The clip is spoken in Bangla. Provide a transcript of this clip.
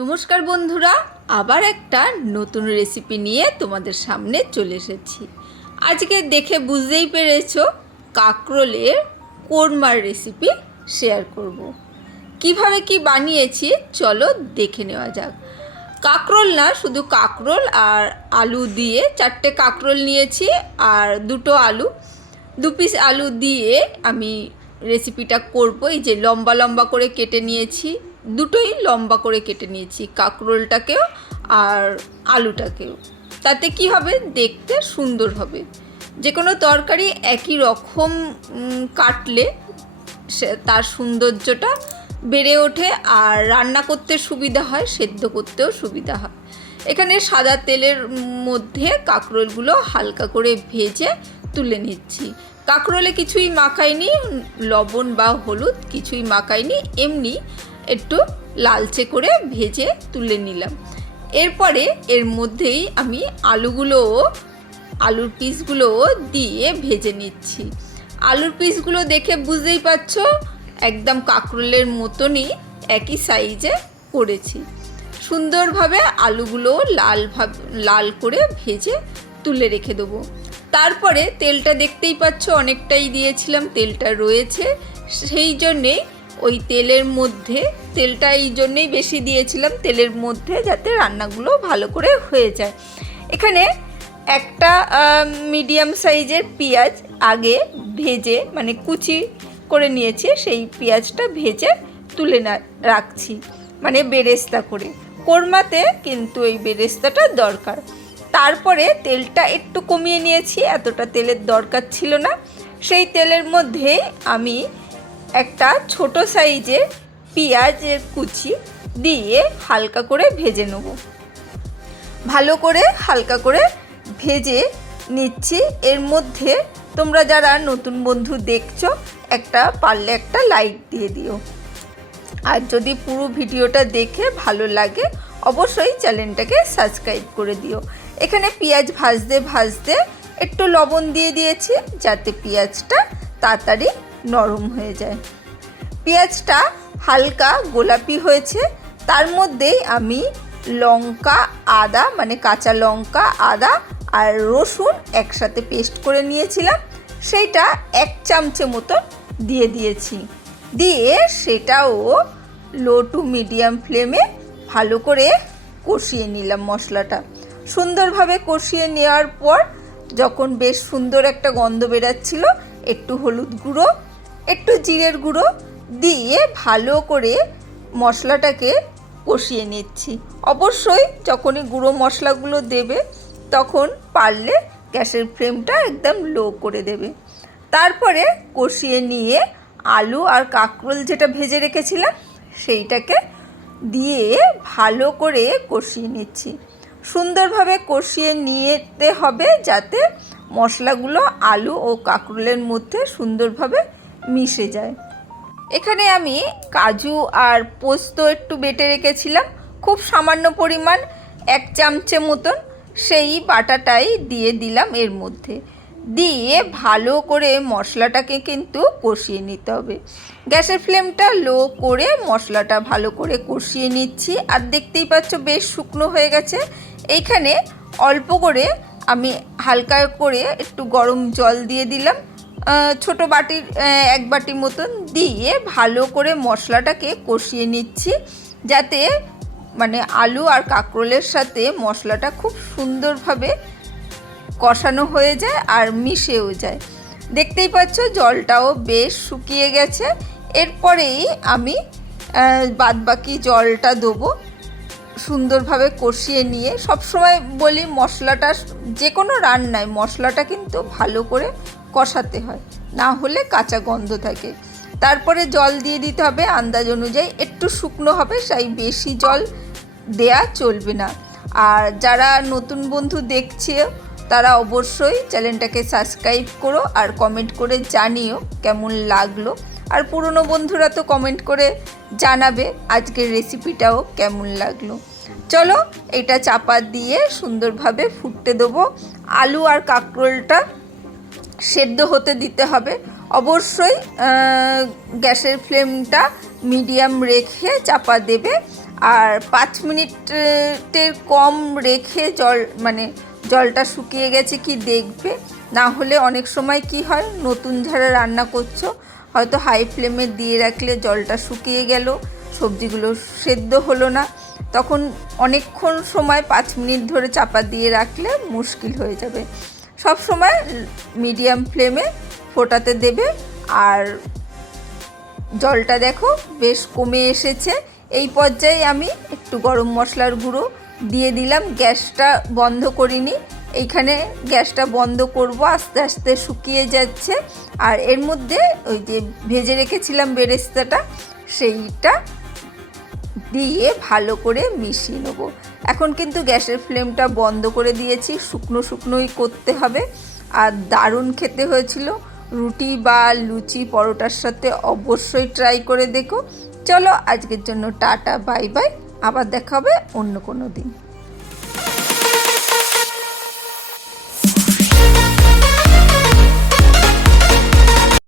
নমস্কার বন্ধুরা, আবার একটা নতুন রেসিপি নিয়ে তোমাদের সামনে চলে এসেছি। আজকে দেখে বুঝতেই পেরেছ কাকরোলের কোরমার রেসিপি শেয়ার করব। কীভাবে কি বানিয়েছি চলো দেখে নেওয়া যাক। কাকরোল না, শুধু কাকরোল আর আলু দিয়ে চারটে কাকরোল নিয়েছি আর দুটো আলু। দু পিস আলু দিয়ে আমি রেসিপিটা করব। এই যে লম্বা লম্বা করে কেটে নিয়েছি। দুটোই লম্বা করে কেটে নিয়েছি, কাঁকরোলটাকেও আর আলুটাকেও। তাতে কি হবে? দেখতে সুন্দর হবে। যে কোনো তরকারি একই রকম কাটলে সে, তার সৌন্দর্যটা বেড়ে ওঠে আর রান্না করতে সুবিধা হয়, সেদ্ধ করতেও সুবিধা হয়। এখানে সাদা তেলের মধ্যে কাঁকরোলগুলো হালকা করে ভেজে তুলে নিচ্ছি। কাঁকরোলে কিছুই মাখাইনি, লবণ বা হলুদ কিছুই মাখাইনি, এমনি একটু লালচে করে ভেজে তুলে নিলাম। এরপরে এর মধ্যেই আমি আলুগুলোও আলুর পিসগুলোও দিয়ে ভেজে নিচ্ছি। আলুর পিসগুলো দেখে বুঝতেই পারছ, একদম কাঁকরোলের মতনই একই সাইজে করেছি। সুন্দরভাবে আলুগুলো লাল ভাব, লাল করে ভেজে তুলে রেখে দেবো। তারপরে তেলটা দেখতেই পাচ্ছ, অনেকটাই দিয়েছিলাম, তেলটা রয়েছে। সেই জন্যে ওই তেলের মধ্যে, তেলটা এই জন্যই বেশি দিয়েছিলাম, তেলের মধ্যে যাতে রান্নাগুলো ভালো করে হয়ে যায়। এখানে একটা মিডিয়াম সাইজের পেঁয়াজ আগে ভেজে মানে কুচি করে নিয়েছি, সেই পেঁয়াজটা ভেজে তুলে না, রাখছি মানে বেরেস্তা করে। কোরমাতে কিন্তু এই বেরেস্তাটা দরকার। তারপরে তেলটা একটু কমিয়ে নিয়েছি, এতটা তেলের দরকার ছিল না। সেই তেলের মধ্যে আমি একটা ছোট সাইজের পেঁয়াজের কুচি দিয়ে হালকা করে ভেজে নেব। ভালো করে হালকা করে ভেজে নিচ্ছি। এর মধ্যে তোমরা যারা নতুন বন্ধু দেখছ, একটা পারলে একটা লাইক দিয়ে দিও। আর যদি পুরো ভিডিওটা দেখে ভালো লাগে, অবশ্যই চ্যানেলটাকে সাবস্ক্রাইব করে দিও। এখানে পেঁয়াজ ভাজতে ভাজতে একটু লবণ দিয়ে দিয়েছি, যাতে পেঁয়াজটা তাড়াতাড়ি নরম হয়ে যায়। পেঁয়াজটা হালকা গোলাপি হয়েছে। তার মধ্যেই আমি লঙ্কা, আদা মানে কাঁচা লঙ্কা, আদা আর রসুন একসাথে পেস্ট করে নিয়েছিলাম। সেইটা এক চামচে মতো দিয়ে দিয়েছি। দিয়ে সেটাও লো টু মিডিয়াম ফ্লেমে ভালো করে কষিয়ে নিলাম মশলাটা। সুন্দরভাবে কষিয়ে নেওয়ার পর যখন বেশ সুন্দর একটা গন্ধ বেরাচ্ছিল, একটু হলুদ গুঁড়ো একটু জিরের গুঁড়ো দিয়ে ভালো করে মশলাটাকে কষিয়ে নিচ্ছি। অবশ্যই যখনই গুঁড়ো মশলাগুলো দেবে, তখন পারলে গ্যাসের ফ্লেমটা একদম লো করে দেবে। তারপরে কষিয়ে নিয়ে আলু আর কাঁকরোল যেটা ভেজে রেখেছিলাম, সেইটাকে দিয়ে ভালো করে কষিয়ে নিচ্ছি। সুন্দরভাবে কষিয়ে নিতে হবে যাতে মশলাগুলো আলু ও কাঁকরোলের মধ্যে সুন্দরভাবে মিশে যায়। এখানে আমি কাজু আর পোস্ত একটু বেটে রেখেছিলাম। খুব সামান্য পরিমাণ এক চামচে মতন সেই বাটাটাই দিয়ে দিলাম এর মধ্যে। দিয়ে ভালো করে মশলাটাকে কিন্তু কষিয়ে নিতে হবে। গ্যাসের ফ্লেমটা লো করে মশলাটা ভালো করে কষিয়ে নিচ্ছি। আর দেখতেই পাচ্ছ বেশ শুকনো হয়ে গেছে। এইখানে অল্প করে আমি হালকা করে একটু গরম জল দিয়ে দিলাম। ছোট বাটির এক বাটি মতন দিয়ে ভালো করে মশলাটাকে কষিয়ে নিচ্ছি, যাতে মানে আলু আর কাঁকরোলের সাথে মশলাটা খুব সুন্দরভাবে কষানো হয়ে যায় আর মিশেও যায়। দেখতেই পাচ্ছ, জলটাও বেশ শুকিয়ে গেছে। এরপরেই আমি বাদবাকি জলটা দেবো, সুন্দরভাবে কষিয়ে নিয়ে। সবসময় বলি মশলাটা, যে কোনো রান্নায় মশলাটা কিন্তু ভালো করে কষাতে হয়। না হলে কাঁচা গন্ধ থাকে। তারপরে জল দিয়ে দিতে হবে আন্দাজ অনুযায়ী। একটু শুকনো হবে তাই বেশি জল দেয়া চলবে না। আর যারা নতুন বন্ধু দেখছে, তারা অবশ্যই চ্যানেলটাকে সাবস্ক্রাইব করো আর কমেন্ট করে জানিও কেমন লাগল। আর পুরনো বন্ধুরা তো কমেন্ট করে জানাবে আজকের রেসিপিটাও কেমন লাগল। চলো, এটা চাপা দিয়ে সুন্দরভাবে ফুটতে দেবো। আলু আর কাঁকরোলটা সেদ্ধ হতে দিতে হবে। অবশ্যই গ্যাসের ফ্লেমটা মিডিয়াম রেখে চাপা দেবে। আর পাঁচ মিনিটের কম রেখে জল মানে জলটা শুকিয়ে গেছে কি দেখবে। না হলে অনেক সময় কি হয়, নতুন ঝাড়া রান্না করছ, হয়তো হাই ফ্লেমে দিয়ে রাখলে জলটা শুকিয়ে গেল, সবজিগুলো সেদ্ধ হলো না। তখন অনেকক্ষণ সময় পাঁচ মিনিট ধরে চাপা দিয়ে রাখলে মুশকিল হয়ে যাবে। সব সময় মিডিয়াম ফ্লেমে ফোটাতে দেবে। আর জলটা দেখো বেশ কমে এসেছে। এই পর্যায়ে আমি একটু গরম মশলার গুঁড়ো দিয়ে দিলাম। গ্যাসটা বন্ধ করিনি। এইখানে গ্যাসটা বন্ধ করব, আস্তে আস্তে শুকিয়ে যাচ্ছে। আর এর মধ্যে ওই যে ভেজে রেখেছিলাম বেরেস্তাটা, সেইটা দিয়ে ভালো করে মিশিয়ে নেব। এখন কিন্তু গ্যাসের ফ্লেমটা বন্ধ করে দিয়েছি, শুকনো শুকনোই করতে হবে। আর দারুণ খেতে হয়েছিল, রুটি বা লুচি পরোটার সাথে অবশ্যই ট্রাই করে দেখো। চলো আজকের জন্য টাটা বাই বাই আবার দেখা হবে অন্য কোনো দিন।